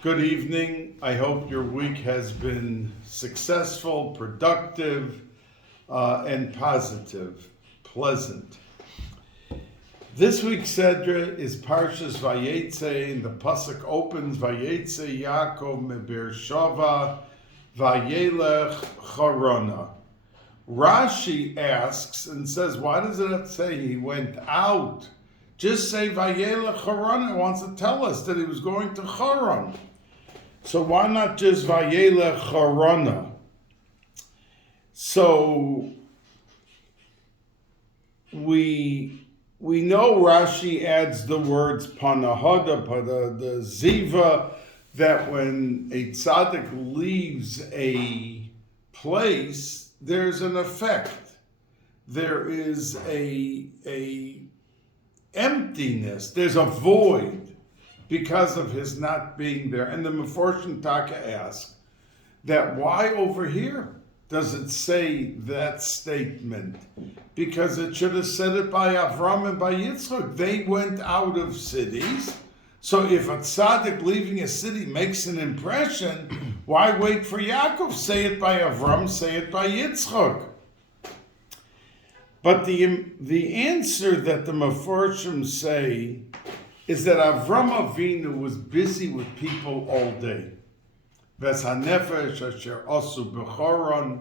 Good evening. I hope your week has been successful, productive, and positive, pleasant. This week's Sedra is Parshas Vayeitzei, and the pasuk opens Vayeitzei Yaakov meBeersheva Vayelech Charana. Rashi asks and says, why does it say he went out? Just say Vayelech Charana. It wants to tell us that he was going to Haran. So why not just Vayelech Charana? So we know Rashi adds the words panahada, the ziva, that when a tzaddik leaves a place, there's an effect. There is a emptiness. There's a void because of his not being there. And the Meforshim Taka ask that why over here does it say that statement? Because it should have said it by Avrams and by Yitzchak. They went out of cities. So if a tzaddik leaving a city makes an impression, why wait for Yaakov? Say it by Avrams, say it by Yitzchak. But the answer that the Meforshim say is that Avram Aveeno was busy with people all day. Ves hanefesh asher asu b'choron.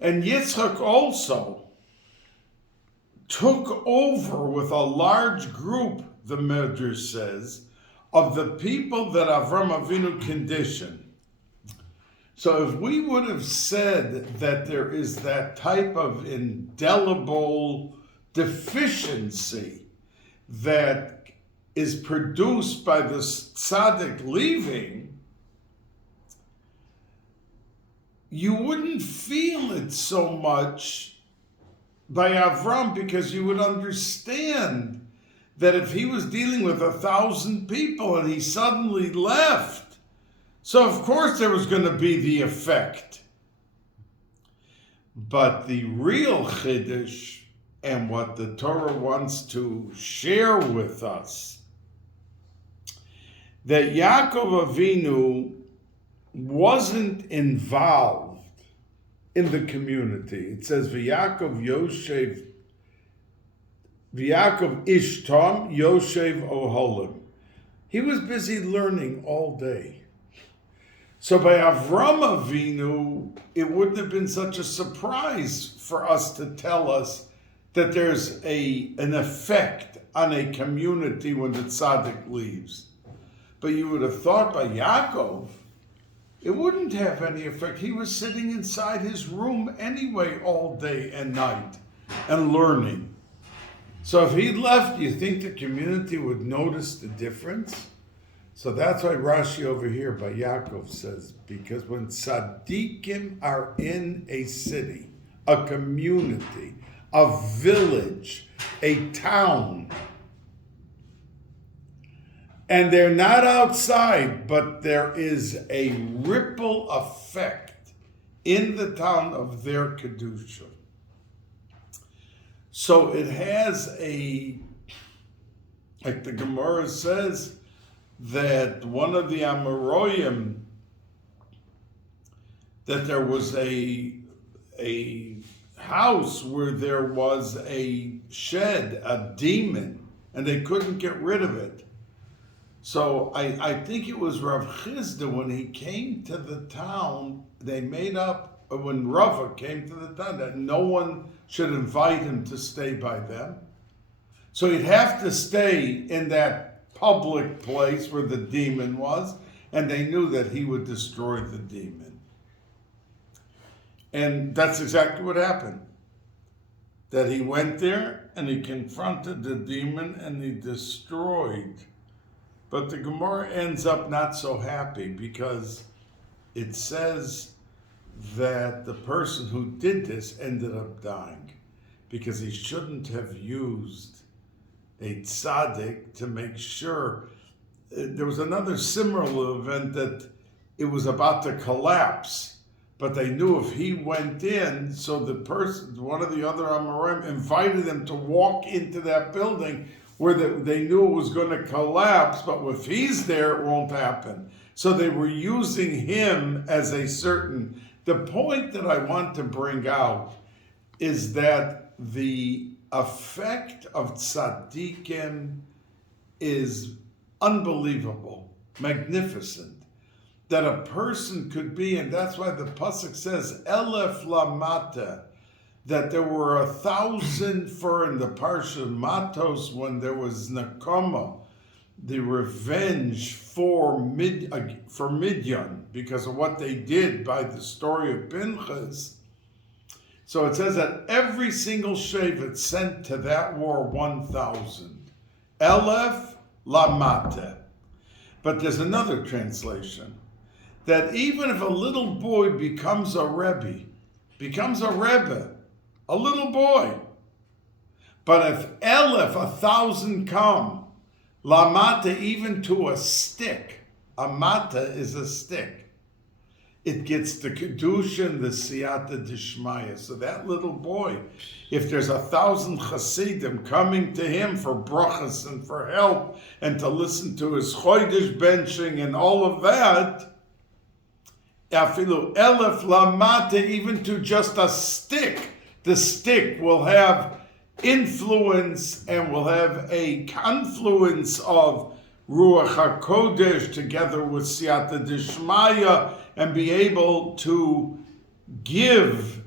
And Yitzchak also took over with a large group, the Midrash says, of the people that Avram Aveeno conditioned. So if we would have said that there is that type of indelible deficiency that is produced by the tzaddik leaving, you wouldn't feel it so much by Avram, because you would understand that if he was dealing with 1,000 people and he suddenly left, so of course there was going to be the effect. But the real chiddush and what the Torah wants to share with us, that Yaakov Aveeno wasn't involved in the community. It says, V'Yaakov Ishtam Yoshev Oholim. He was busy learning all day. So by Avram Aveeno, it wouldn't have been such a surprise for us to tell us that there's an effect on a community when the tzaddik leaves. But you would have thought by Yaakov, it wouldn't have any effect. He was sitting inside his room anyway all day and night and learning. So if he left, you think the community would notice the difference? So that's why Rashi over here by Yaakov says, because when tzaddikim are in a city, a community, a village, a town, and they're not outside, but there is a ripple effect in the town of their Kedusha. So it has like the Gemara says, that one of the Amoraim, that there was a house where there was a shed, a demon, and they couldn't get rid of it. So I think it was Rav Chizda, when he came to the town, they made up, when Rava came to the town, that no one should invite him to stay by them. So he'd have to stay in that public place where the demon was, and they knew that he would destroy the demon. And that's exactly what happened. That he went there and he confronted the demon and he destroyed. But the Gemara ends up not so happy, because it says that the person who did this ended up dying, because he shouldn't have used a tzaddik to make sure. There was another similar event that it was about to collapse, but they knew if he went in, so the person, one of the other Amoraim, invited him to walk into that building where they knew it was going to collapse, but if he's there, it won't happen. So they were using him as a certain... The point that I want to bring out is that the effect of tzaddikim is unbelievable, magnificent. That a person could be, and that's why the pasuk says, Elef lamata, that there were 1,000 for in the parsha Matos when there was Nakama, the revenge for Midian because of what they did by the story of Pinchas. So it says that every single Shevet sent to that war 1,000. Elef lamata. But there's another translation, that even if a little boy becomes a Rebbe, a little boy, but if 1,000 come, lamata, even to a stick, a mata is a stick, it gets the kedusha and the siyata dishmaya. So that little boy, if there's 1,000 chasidim coming to him for brachas and for help and to listen to his chodesh benching and all of that, afilu elef lamata, even to just a stick, the stick will have influence and will have a confluence of Ruach HaKodesh together with Siyata Dishmaya and be able to give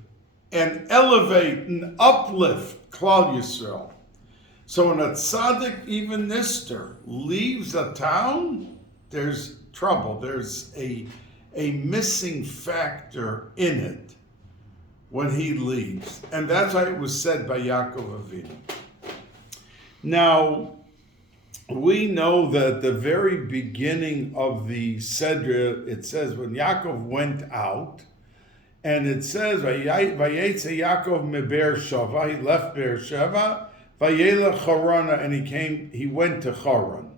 and elevate and uplift Klal Yisrael. So when a tzaddik, even Nister, leaves a town, there's trouble. There's a missing factor in it when he leaves. And that's why it was said by Yaakov Aveeno. Now, we know that at the very beginning of the Sedra, it says when Yaakov went out, and it says, Vayeitzei Yaakov me Beersheva, he left Beersheva, Vayelech Harana, and he went to Haran.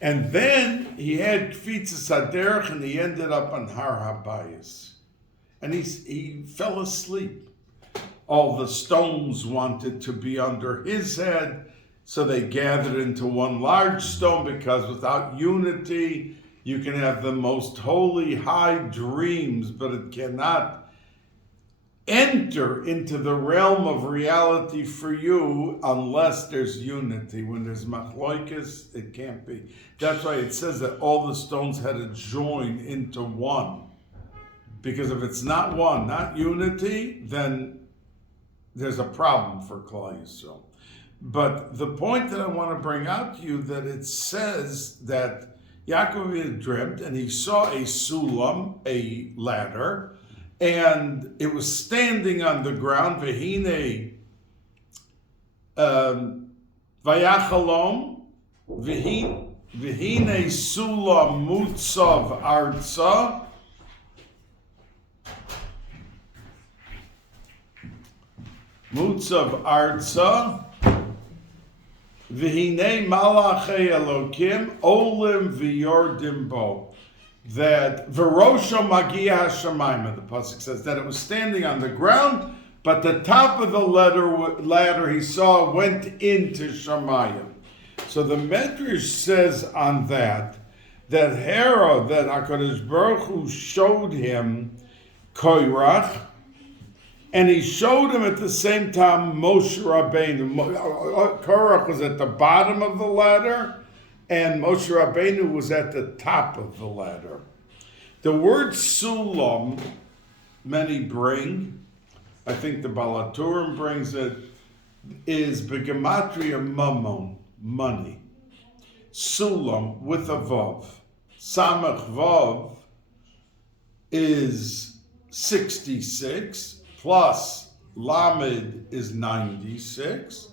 And then he had Kfitzas Haderech, and he ended up on Har HaBayis. And he fell asleep. All the stones wanted to be under his head, so they gathered into one large stone, because without unity, you can have the most holy high dreams, but it cannot enter into the realm of reality for you unless there's unity. When there's machloikis, it can't be. That's why it says that all the stones had to join into one. Because if it's not one, not unity, then there's a problem for Klal Yisrael. But the point that I want to bring out to you, that it says that Yaakov had dreamt and he saw a sulam, a ladder, and it was standing on the ground. Vehine vayachalom, vehine sulam mutzav arza. Mutzav arza, v'hinei malachei Elokim olim v'yordim bo. That v'rosho magia hashamayim, the pasuk says that it was standing on the ground, but the top of the ladder he saw went into Shamayim. So the Medrash says on that Hera, that HaKadosh Baruch Hu showed him Koirach, and he showed him at the same time Moshe Rabbeinu. Korach was at the bottom of the ladder, and Moshe Rabbeinu was at the top of the ladder. The word sulam, many bring, I think the Balaturim brings it, is begematria mammon, money. Sulam with a vav. Samach vav is 66, plus Lamed is 96,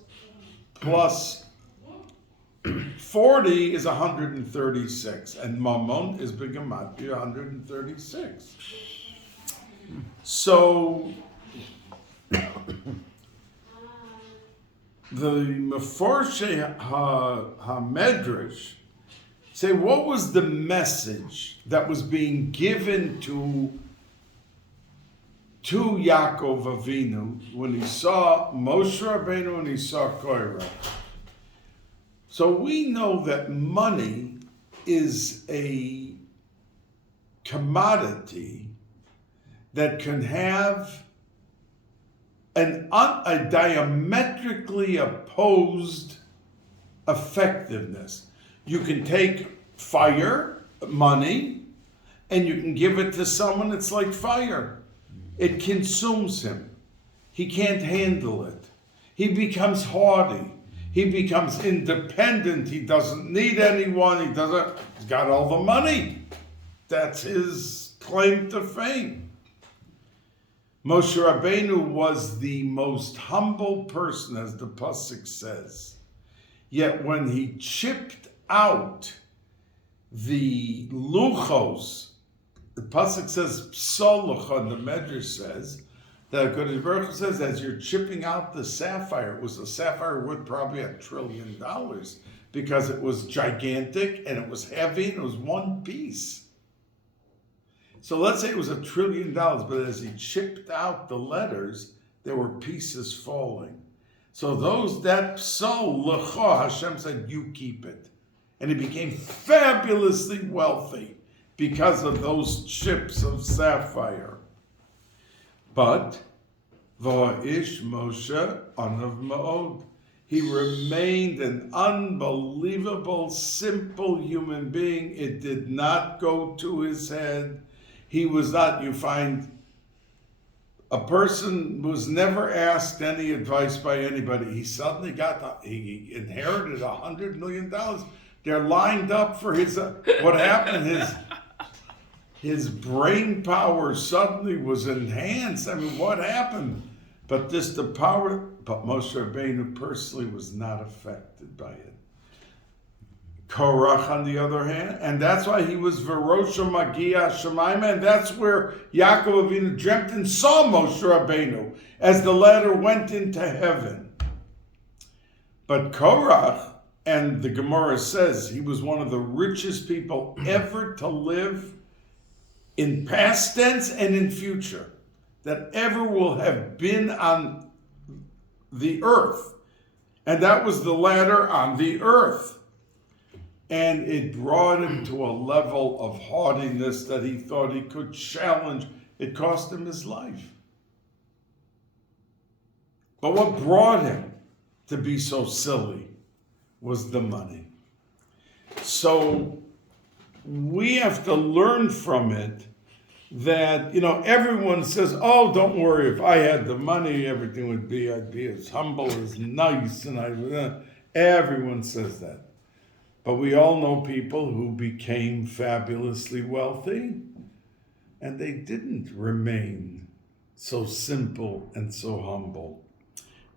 plus 40 is 136, and Mammon is Begematria 136. So the Meforshei HaMedrash say, what was the message that was being given to Yaakov Aveeno when he saw Moshe Rabbeinu and he saw Korach? So we know that money is a commodity that can have a diametrically opposed effectiveness. You can take fire, money, and you can give it to someone. It's like fire. It consumes him. He can't handle it. He becomes haughty. He becomes independent. He doesn't need anyone. He's got all the money. That's his claim to fame. Moshe Rabbeinu was the most humble person, as the pasuk says. Yet when he chipped out the luchos, the pasuk says psolucha, and the Medrash says that Kodesh Baruch Hu says, as you're chipping out the sapphire, it was a sapphire worth probably $1 trillion because it was gigantic and it was heavy and it was one piece. So let's say it was $1 trillion, but as he chipped out the letters, there were pieces falling. So that psal lecha, Hashem said, you keep it. And he became fabulously wealthy because of those chips of sapphire. But Va'ish Moshe anav ma'od. He remained an unbelievable, simple human being. It did not go to his head. He was not, you find, a person was never asked any advice by anybody. He suddenly he inherited $100 million. They're lined up for what happened? His brain power suddenly was enhanced. I mean, what happened? But Moshe Rabbeinu personally was not affected by it. Korach, on the other hand, and that's why he was Verosha Magia Shemaima, and that's where Yaakov Aveeno dreamt and saw Moshe Rabbeinu as the ladder went into heaven. But Korach, and the Gemara says he was one of the richest people ever to live in past tense and in future, that ever will have been on the earth. And that was the ladder on the earth. And it brought him to a level of haughtiness that he thought he could challenge. It cost him his life. But what brought him to be so silly was the money. So we have to learn from it that, everyone says, oh, don't worry, if I had the money, everything would be, I'd be as humble, as nice, and everyone says that. But we all know people who became fabulously wealthy, and they didn't remain so simple and so humble.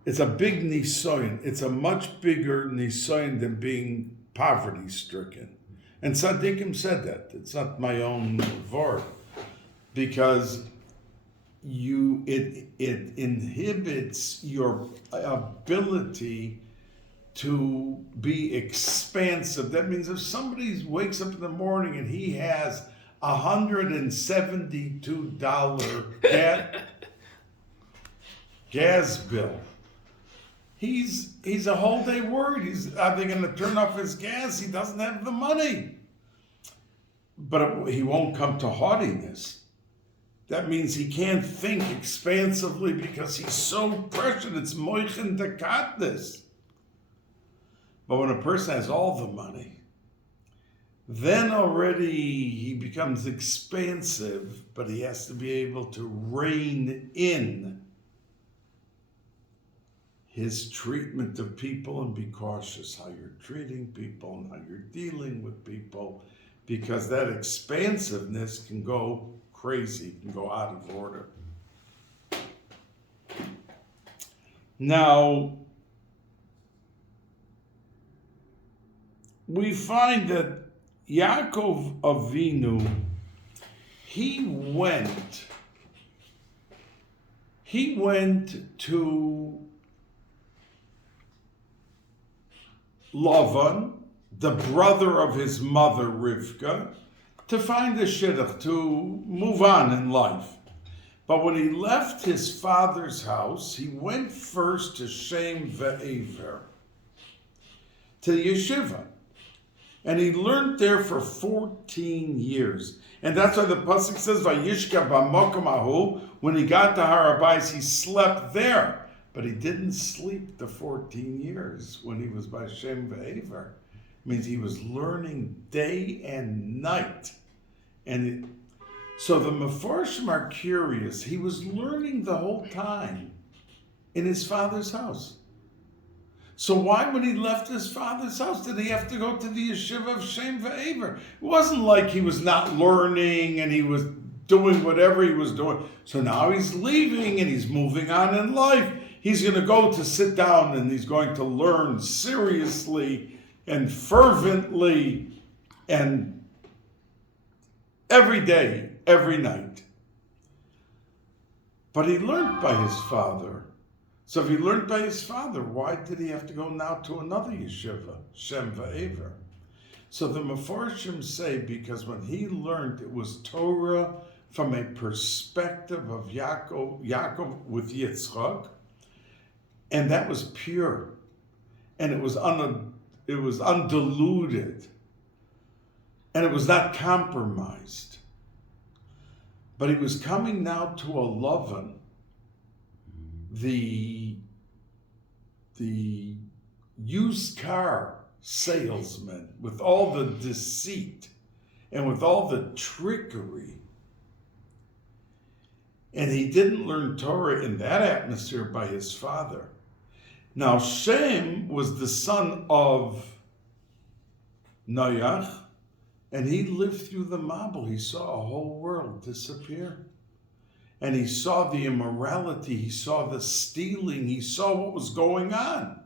It's a big nisoyin. It's a much bigger nisoyin than being poverty-stricken. And Tzaddikim said that. It's not my own word. Because it inhibits your ability to be expansive. That means if somebody wakes up in the morning and he has $172 gas bill, he's a whole day worried. Are they going to turn off his gas? He doesn't have the money. But he won't come to haughtiness. That means he can't think expansively because he's so pressured. It's moichen dekatnis. But when a person has all the money, then already he becomes expansive, but he has to be able to rein in his treatment of people and be cautious how you're treating people and how you're dealing with people, because that expansiveness can go crazy, can go out of order. Now, we find that Yaakov Aveeno, he went to Lavan, the brother of his mother Rivka, to find a shidduch, to move on in life. But when he left his father's house, he went first to Shem Ve'ever. to the yeshiva. And he learned there for 14 years. And that's why the pasuk says, Vayishka b'makom ahu, when he got to Har Bais, he slept there. But he didn't sleep the 14 years when he was by Shem Ve'ever. It means he was learning day and night. So the Mefarshim are curious. He was learning the whole time in his father's house. So why, when he left his father's house, did he have to go to the yeshiva of Shem Ve'ever? It wasn't like he was not learning and he was doing whatever he was doing. So now he's leaving and he's moving on in life. He's going to go to sit down and he's going to learn seriously and fervently and every day, every night. But he learned by his father. So if he learned by his father, why did he have to go now to another yeshiva, Shem Ve'ever? So the Mefarshim say because when he learned, it was Torah from a perspective of Yaakov with Yitzchak, and that was pure, and it was undiluted, and it was not compromised. But he was coming now to a Lavan, the used car salesman, with all the deceit and with all the trickery. And he didn't learn Torah in that atmosphere by his father. Now Shem was the son of Noach, and he lived through the Mabul. He saw a whole world disappear. And he saw the immorality, he saw the stealing, he saw what was going on.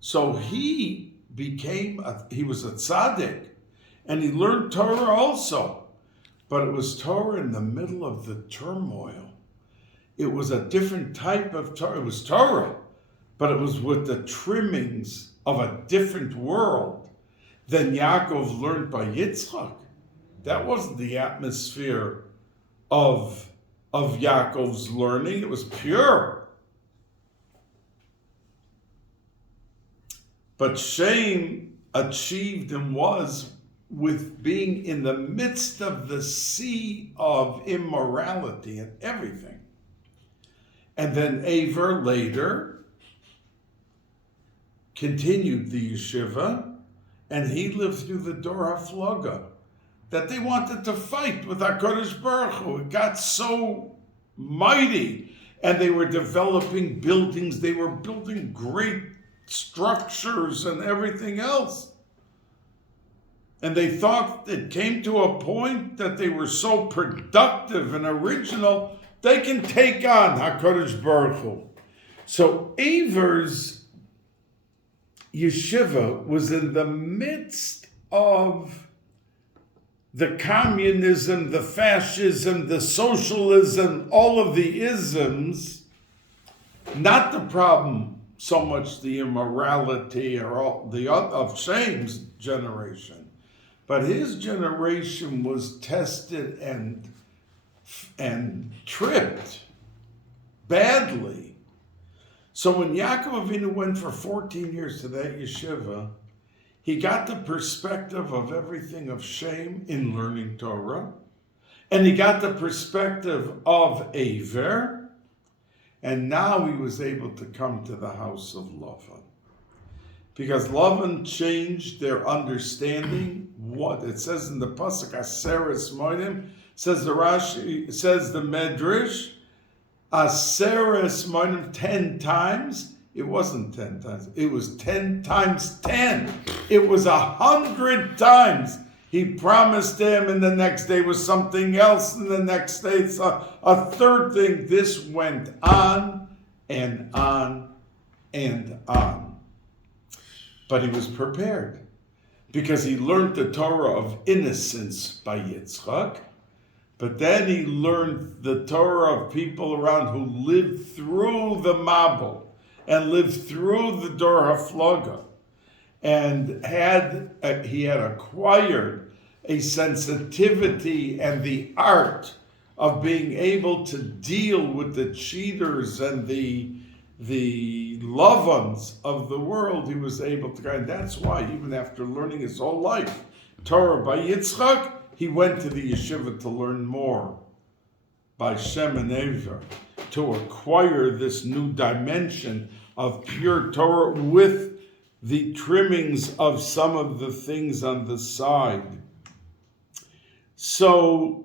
So he was a tzaddik, and he learned Torah also. But it was Torah in the middle of the turmoil. It was a different type of Torah. It was Torah, but it was with the trimmings of a different world than Yaakov learned by Yitzchak. That wasn't the atmosphere of Yaakov's learning. It was pure. But Shem achieved and was with being in the midst of the sea of immorality and everything. And then Aver later continued the yeshiva, and he lived through the Dor HaFlaga, that they wanted to fight with HaKadosh Baruch Hu. It got so mighty, and they were developing buildings. They were building great structures and everything else. And they thought it came to a point that they were so productive and original, they can take on HaKadosh Baruch Hu. So Aver's yeshiva was in the midst of the communism, the fascism, the socialism, all of the isms. Not the problem so much the immorality or all the of Shem's generation, but his generation was tested and tripped badly. So when Yaakov Aveeno went for 14 years to that yeshiva, he got the perspective of everything of Shem in learning Torah, and he got the perspective of Aver, and now he was able to come to the house of Lavan. Because Lavan changed their understanding. What it says in the pasuk, Aseres Moedim, says the Rashi, says the Medrash, Aseres Moedim 10 times. It wasn't 10 times. It was 10 times 10. It was 100 times. He promised them, and the next day was something else, and the next day it's a third thing. This went on and on and on. But he was prepared, because he learned the Torah of innocence by Yitzchak, but then he learned the Torah of people around who lived through the Mabul and lived through the Dor HaFlaga, and he had acquired a sensitivity and the art of being able to deal with the cheaters and the Lavans of the world, he was able to guide. That's why, even after learning his whole life, Torah by Yitzchak, he went to the yeshiva to learn more by Shem and Ever, to acquire this new dimension of pure Torah with the trimmings of some of the things on the side. So,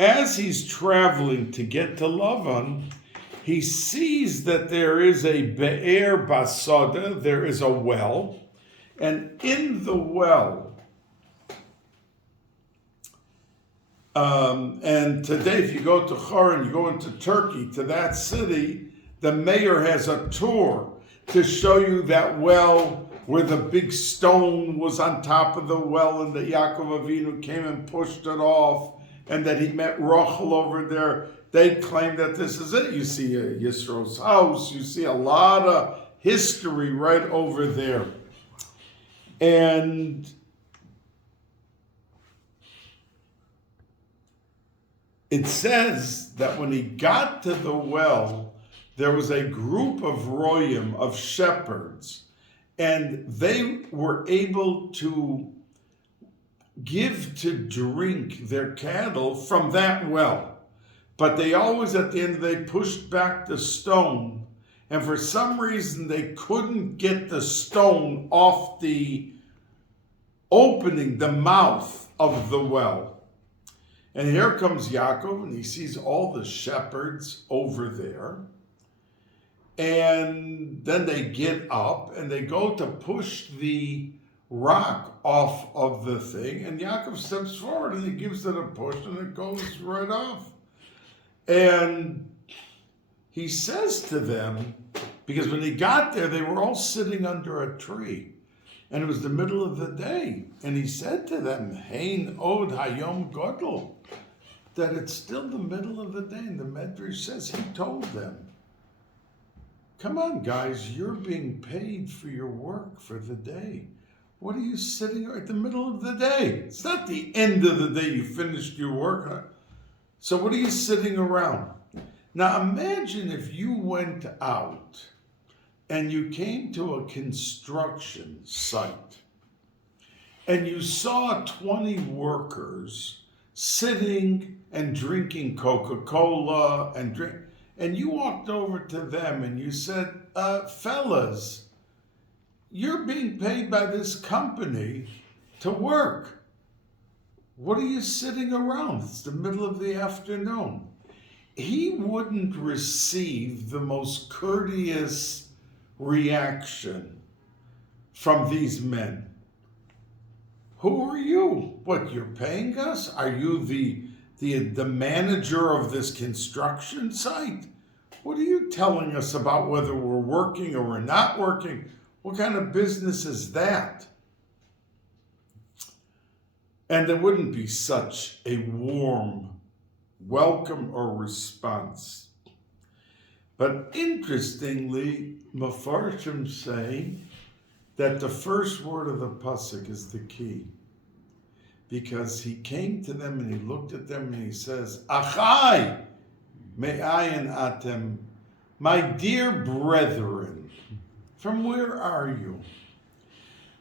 as he's traveling to get to Lavan, he sees that there is a Be'er Basada, there is a well, and in the well, and today if you go to Haran, you go into Turkey, to that city, the mayor has a tour to show you that well where the big stone was on top of the well and that Yaakov Aveeno came and pushed it off, and that he met Rachel over there. They claim that this is it. You see Yisro's house. You see a lot of history right over there. And it says that when he got to the well, there was a group of royim, of shepherds, and they were able to give to drink their cattle from that well. But they always, at the end, they pushed back the stone, and for some reason they couldn't get the stone off the opening, the mouth of the well. And here comes Yaakov, and he sees all the shepherds over there. And then they get up, and they go to push the rock off of the thing, and Yaakov steps forward, and he gives it a push, and it goes right off. And he says to them, because when he got there, they were all sitting under a tree, and it was the middle of the day, and he said to them, Hein od hayom godol, that it's still the middle of the day, and the Medrash says he told them, come on guys, you're being paid for your work for the day. What are you sitting at the middle of the day? It's not the end of the day you finished your work. So what are you sitting around? Now imagine if you went out and you came to a construction site and you saw 20 workers sitting and drinking Coca-Cola and you walked over to them and you said, fellas, you're being paid by this company to work. What are you sitting around? It's the middle of the afternoon. He wouldn't receive the most courteous reaction from these men. Who are you? What, you're paying us? Are you the manager of this construction site? What are you telling us about whether we're working or we're not working? What kind of business is that? And there wouldn't be such a warm welcome or response. But interestingly, Mefarshim say that the first word of the pasuk is the key. Because he came to them and he looked at them and he says, Achai, me'ayin atem, my dear brethren, from where are you?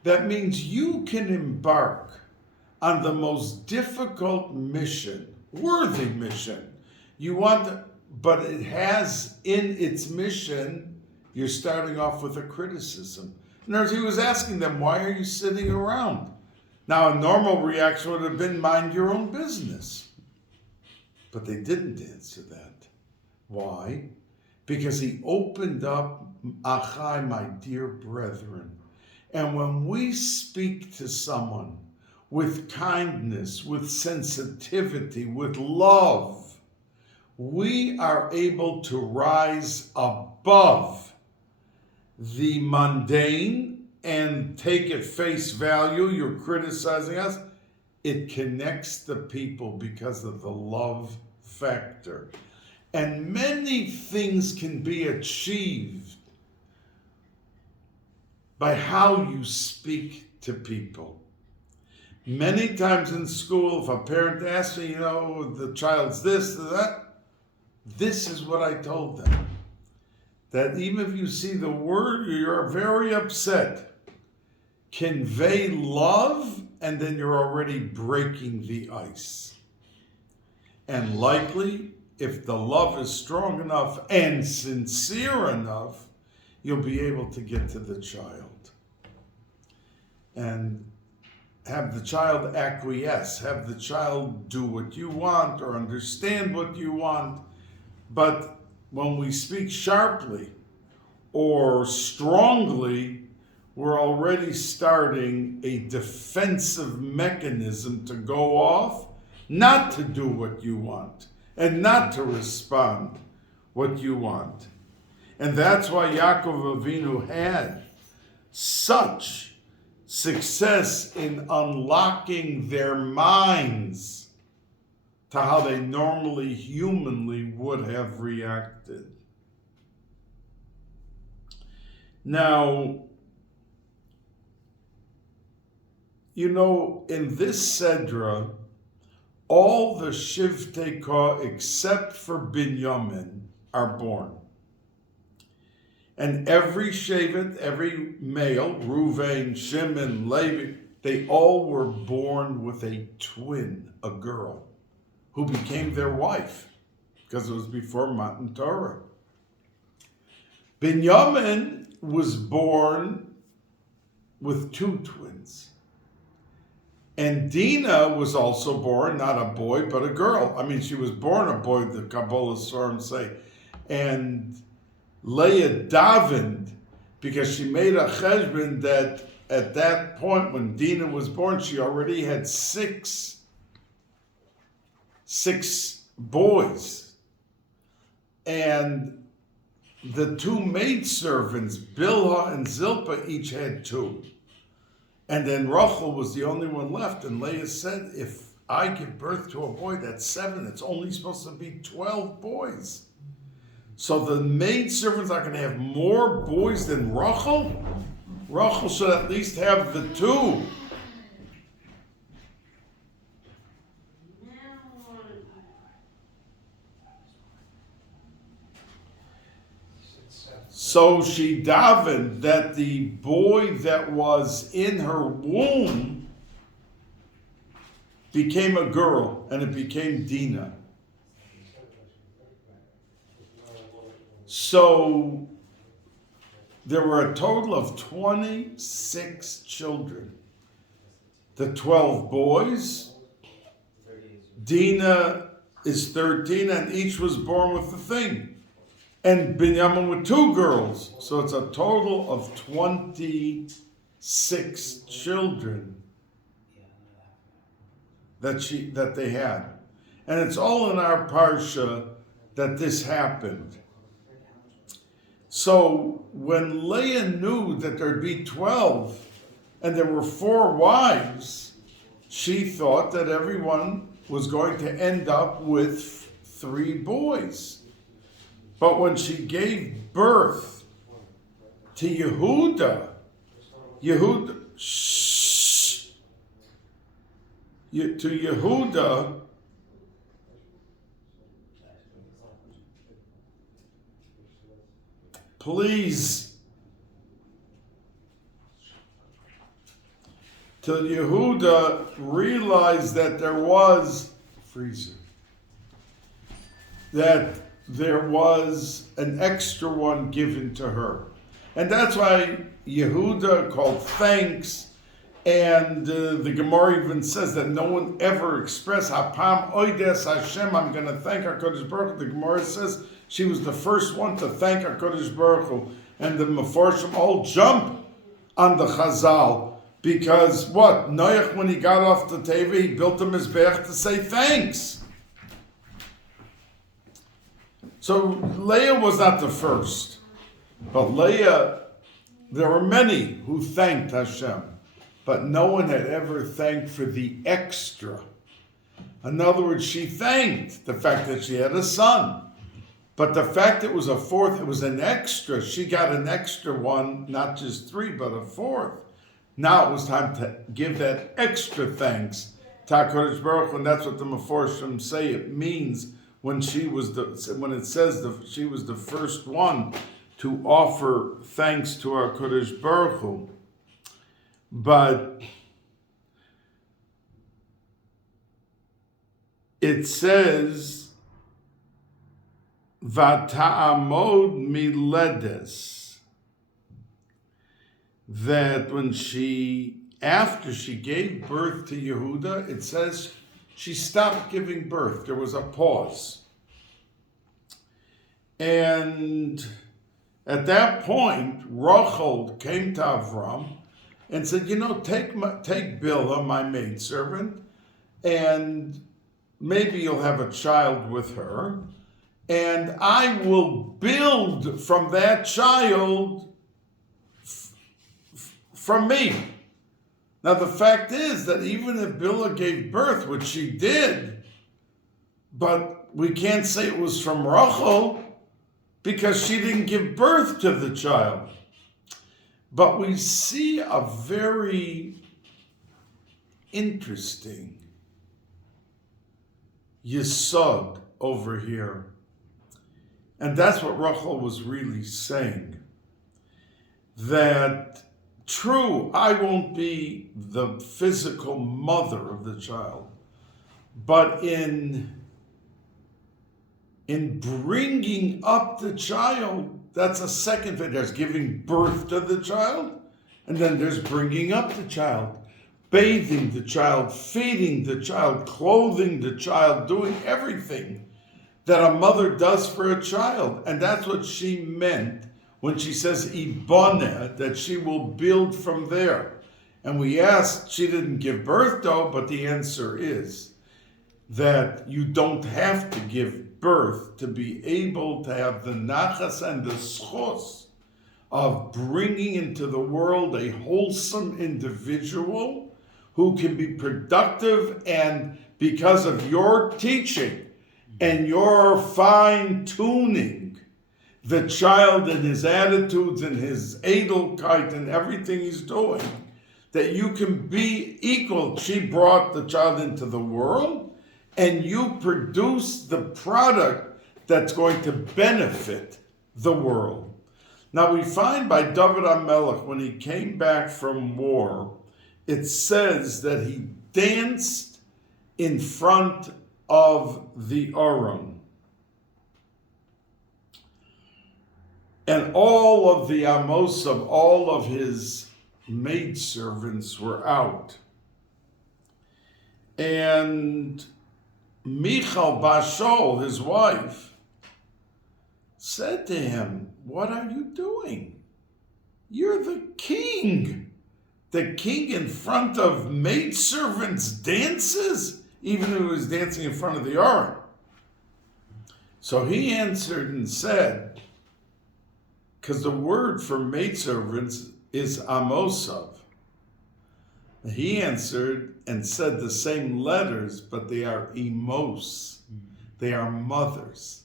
That means you can embark on the most difficult mission, worthy mission. But it has in its mission, you're starting off with a criticism. In other words, he was asking them, why are you sitting around? Now, a normal reaction would have been, mind your own business. But they didn't answer that. Why? Because he opened up, Achai, my dear brethren. And when we speak to someone with kindness, with sensitivity, with love, we are able to rise above the mundane and take at face value. You're criticizing us. It connects the people because of the love factor. And many things can be achieved by how you speak to people. Many times in school, if a parent asks me, the child's this, that, this is what I told them. that even if you see the word, you're very upset. Convey love, and then you're already breaking the ice. And likely, if the love is strong enough and sincere enough, you'll be able to get to the child. And have the child acquiesce, have the child do what you want or understand what you want. But when we speak sharply or strongly, we're already starting a defensive mechanism to go off, not to do what you want and not to respond what you want. And that's why Yaakov Aveeno had such success in unlocking their minds to how they normally, humanly would have reacted. Now, you know, in this Sedra, all the Shivtei Ka except for Binyamin are born. And every Shevet, every male, Reuven, Shimon, Levi, they all were born with a twin, a girl, who became their wife, because it was before Matan Torah. Binyamin was born with two twins. And Dinah was also born, not a boy, but a girl. I mean, she was born a boy, the Kabbalah Sorim say. And Leah davened because she made a cheshbon that at that point when Dinah was born, she already had six boys. And the two maidservants, Bilhah and Zilpah, each had two. And then Rachel was the only one left. And Leah said, if I give birth to a boy, that's 7. It's only supposed to be 12 boys. So the maidservants are going to have more boys than Rachel? Rachel should at least have the 2. So she davened that the boy that was in her womb became a girl, and it became Dinah. So there were a total of 26 children. The 12 boys, Dinah is 13, and each was born with the thing. And Binyamin with 2 girls. So it's a total of 26 children that they had. And it's all in our parsha that this happened. So when Leah knew that there'd be 12 and there were 4 wives, she thought that everyone was going to end up with 3 boys. But when she gave birth to Yehuda, please, till Yehuda realized that there was an extra one given to her. And that's why Yehuda called thanks, and the Gemara even says that no one ever expressed Hapam Oides Hashem, I'm going to thank HaKadosh Baruch Hu. The Gemara says she was the first one to thank HaKadosh Baruch Hu. And the Mefarshim all jump on the Chazal, because what? Noach, when he got off the Teva, he built a Mizbeach to say thanks. So Leah was not the first, but Leah, there were many who thanked Hashem, but no one had ever thanked for the extra. In other words, she thanked the fact that she had a son, but the fact it was a 4th, it was an extra. She got an extra one, not just 3, but a 4th. Now it was time to give that extra thanks to HaKadosh Baruch Hu, and that's what the Mefarshim say it means when she was she was the first one to offer thanks to our Kodesh Baruch Hu. But it says, Vata'amod miledes, that after she gave birth to Yehuda, it says she stopped giving birth. There was a pause. And at that point, Rachel came to Avram and said, take Bilhah, my maidservant, and maybe you'll have a child with her, and I will build from that child from me. Now, the fact is that even if Bilhah gave birth, which she did, but we can't say it was from Rachel because she didn't give birth to the child. But we see a very interesting yesod over here. And that's what Rachel was really saying. That, true, I won't be the physical mother of the child, but in bringing up the child, that's a second thing. There's giving birth to the child, and then there's bringing up the child, bathing the child, feeding the child, clothing the child, doing everything that a mother does for a child. And that's what she meant when she says Iboneh, that she will build from there. And we asked, she didn't give birth though, but the answer is that you don't have to give birth to be able to have the nachas and the schos of bringing into the world a wholesome individual who can be productive, and because of your teaching and your fine-tuning the child and his attitudes and his edelkeit and everything he's doing, that you can be equal. She brought the child into the world, and you produce the product that's going to benefit the world. Now we find by David HaMelech, when he came back from war, it says that he danced in front of the Aron. And all of the Amosim, all of his maidservants were out. And Michal Bashol, his wife, said to him, "What are you doing? You're the king. The king in front of maidservants dances, even if he was dancing in front of the Aron." So he answered and said, because the word for maidservants is amosav. He answered and said the same letters, but they are emos. They are mothers.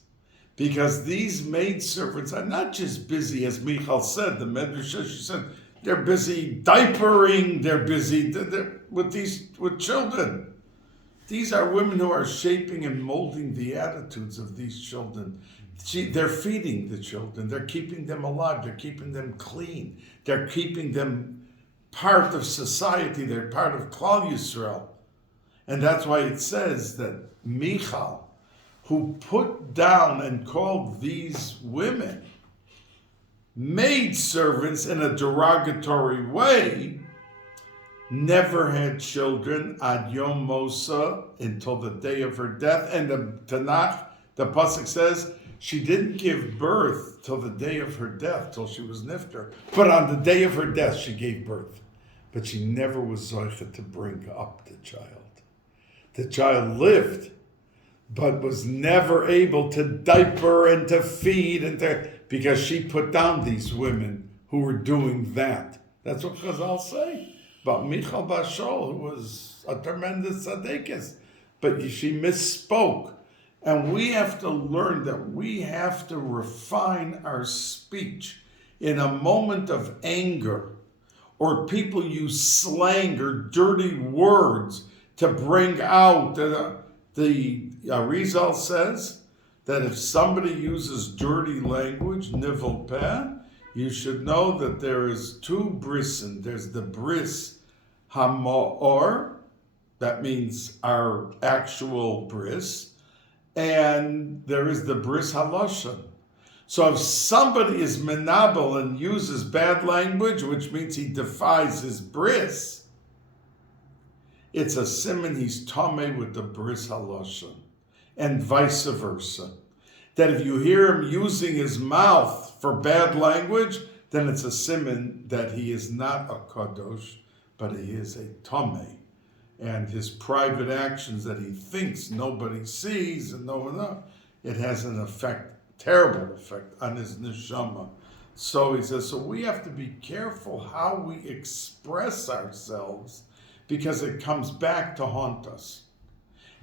Because these maidservants are not just busy, as Michal said, the Medrash, she said, they're busy diapering, they're busy with children. These are women who are shaping and molding the attitudes of these children. They're feeding the children, they're keeping them alive, they're keeping them clean, they're keeping them part of society, they're part of Klal Yisrael. And that's why it says that Michal, who put down and called these women maidservants in a derogatory way, never had children ad Yom Mosa, until the day of her death. And the Tanakh, the Pasuk says, she didn't give birth till the day of her death, till she was nifter. But on the day of her death, she gave birth. But she never was zoichet to bring up the child. The child lived, but was never able to diaper and to feed because she put down these women who were doing that. That's what Chazal say about Michal Bashol, who was a tremendous tzaddikus, but she misspoke. And we have to learn that we have to refine our speech in a moment of anger, or people use slang or dirty words to bring out. The Arizal says that if somebody uses dirty language, nivel peh, you should know that there is two brisin. There's the bris hamor, that means our actual bris, and there is the bris haloshen. So if somebody is menabel and uses bad language, which means he defies his bris, it's a siman he's tameh with the bris haloshen, and vice versa. That if you hear him using his mouth for bad language, then it's a siman that he is not a kadosh, but he is a tameh. And his private actions that he thinks nobody sees and no one knows, it has an effect, terrible effect on his neshama. So he says, so we have to be careful how we express ourselves, because it comes back to haunt us.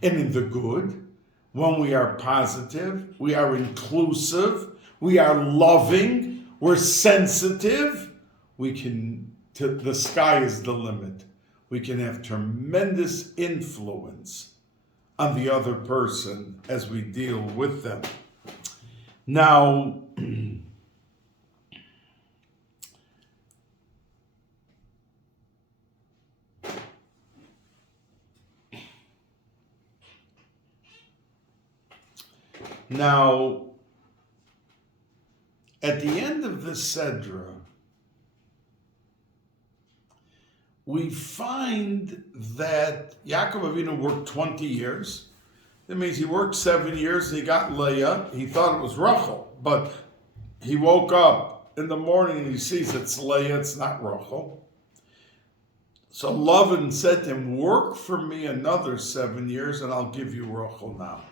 And in the good, when we are positive, we are inclusive, we are loving, we're sensitive, the sky is the limit. We can have tremendous influence on the other person as we deal with them. Now, at the end of the Sedra, we find that Yaakov Aveeno worked 20 years. That means he worked 7 years and he got Leah. He thought it was Rachel, but he woke up in the morning and he sees it's Leah, it's not Rachel. So Lavan said to him, work for me another 7 years and I'll give you Rachel now.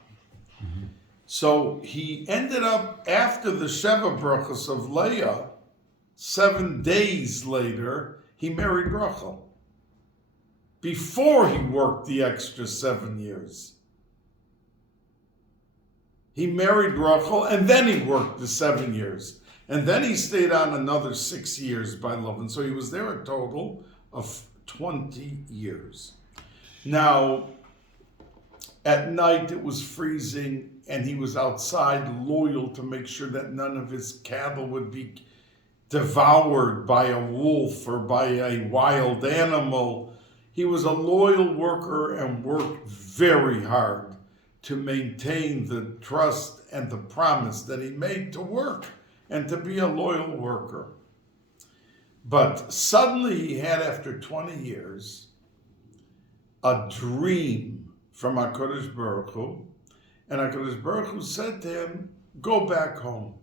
Mm-hmm. So he ended up, after the Sheva brachos of Leah, 7 days later, he married Rachel. Before he worked the extra 7 years. He married Rachel and then he worked the 7 years. And then he stayed on another 6 years by Lavan. So he was there a total of 20 years. Now, at night it was freezing and he was outside loyal to make sure that none of his cattle would be devoured by a wolf or by a wild animal. He was a loyal worker and worked very hard to maintain the trust and the promise that he made to work and to be a loyal worker. But suddenly he had, after 20 years, a dream from HaKadosh Baruch Hu, and HaKadosh Baruch Hu said to him, go back home.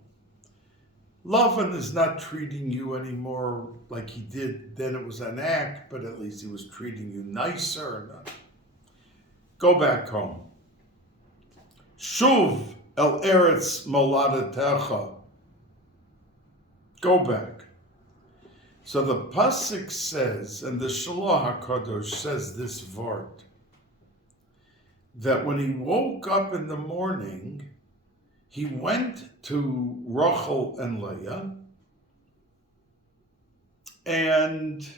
Lavan is not treating you anymore like he did. Then it was an act, but at least he was treating you nicer. Go back home. Shuv el eretz moladetecha. Go back. So the pasuk says, and the Shalach HaKadosh says this vart, that when he woke up in the morning, he went to Rachel and Leah, and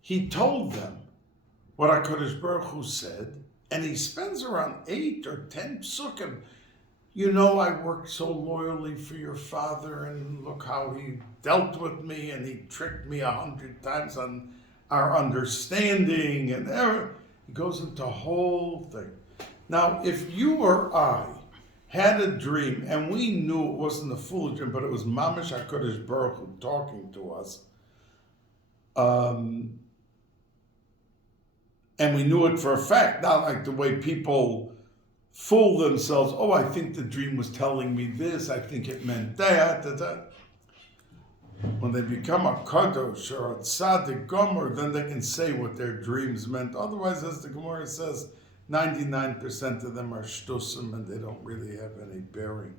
he told them what HaKadosh Baruch Hu said, and he spends around 8 or 10 psukim. You know, I worked so loyally for your father, and look how he dealt with me, and he tricked me 100 times on our understanding, and he goes into a whole thing. Now, if you or I had a dream, and we knew it wasn't a foolish dream, but it was Mamash HaKadosh Baruch Hu talking to us, and we knew it for a fact, not like the way people fool themselves. Oh, I think the dream was telling me this, I think it meant that. When they become a kadosh or a tzaddik gomer, then they can say what their dreams meant. Otherwise, as the Gemara says, 99% of them are shtusim and they don't really have any bearing.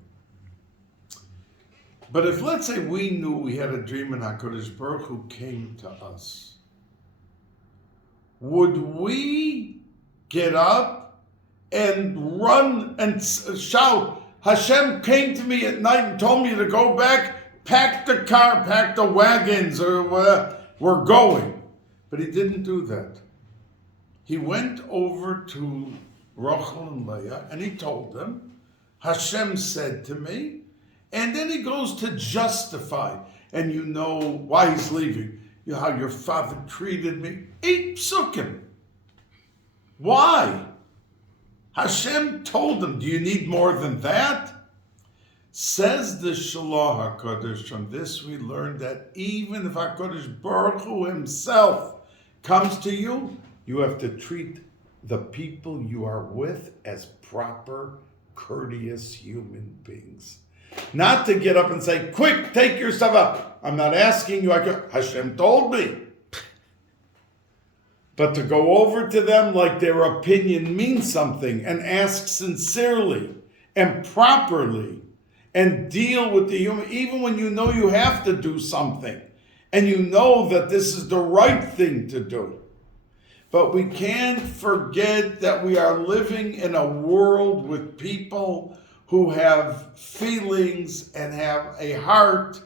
But if, let's say, we knew we had a dream and HaKadosh Baruch Hu came to us, would we get up and run and shout, Hashem came to me at night and told me to go back, pack the car, pack the wagons, or we're going? But he didn't do that. He went over to Rachel and Leah, and he told them, Hashem said to me, and then he goes to justify, and you know why he's leaving. You know how your father treated me. 8 psukim. Why? Hashem told him, do you need more than that? Says the Shalach HaKadosh, from this we learn that even if HaKadosh Baruch Hu himself comes to you, you have to treat the people you are with as proper, courteous human beings. Not to get up and say, quick, take your stuff up. I'm not asking you, Hashem told me. But to go over to them like their opinion means something and ask sincerely and properly and deal with the human, even when you know you have to do something and you know that this is the right thing to do. But we can't forget that we are living in a world with people who have feelings and have a heart,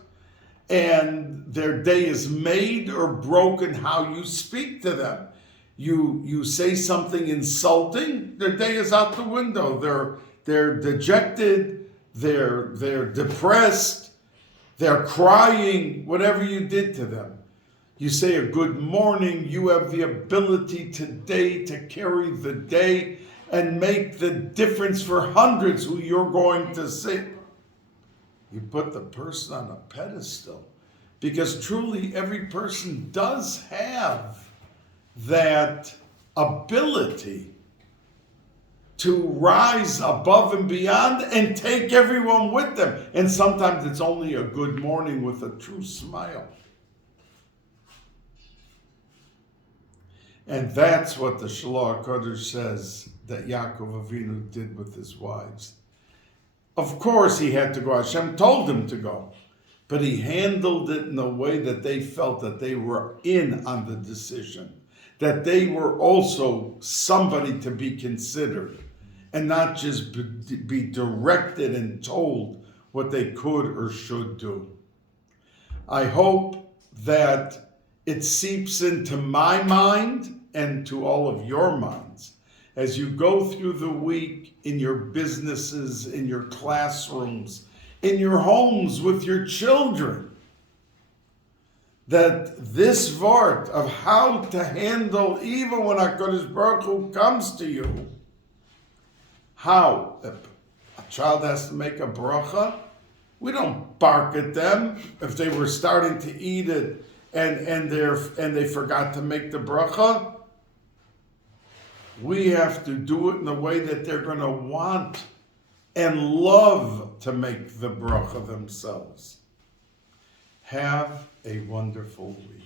and their day is made or broken how you speak to them. You say something insulting, their day is out the window. They're dejected, they're depressed, they're crying, whatever you did to them. You say a good morning, you have the ability today to carry the day and make the difference for hundreds who you're going to see. You put the person on a pedestal, because truly every person does have that ability to rise above and beyond and take everyone with them. And sometimes it's only a good morning with a true smile. And that's what the Shalach HaKadosh says that Yaakov Aveeno did with his wives. Of course he had to go. Hashem told him to go. But he handled it in a way that they felt that they were in on the decision. That they were also somebody to be considered. And not just be directed and told what they could or should do. I hope that it seeps into my mind and to all of your minds as you go through the week in your businesses, in your classrooms, in your homes with your children, that this vart of how to handle even when HaKadosh Baruch Hu comes to you, how a child has to make a bracha, we don't bark at them if they were starting to eat it and they forgot to make the bracha. We have to do it in a way that they're going to want and love to make the bracha themselves. Have a wonderful week.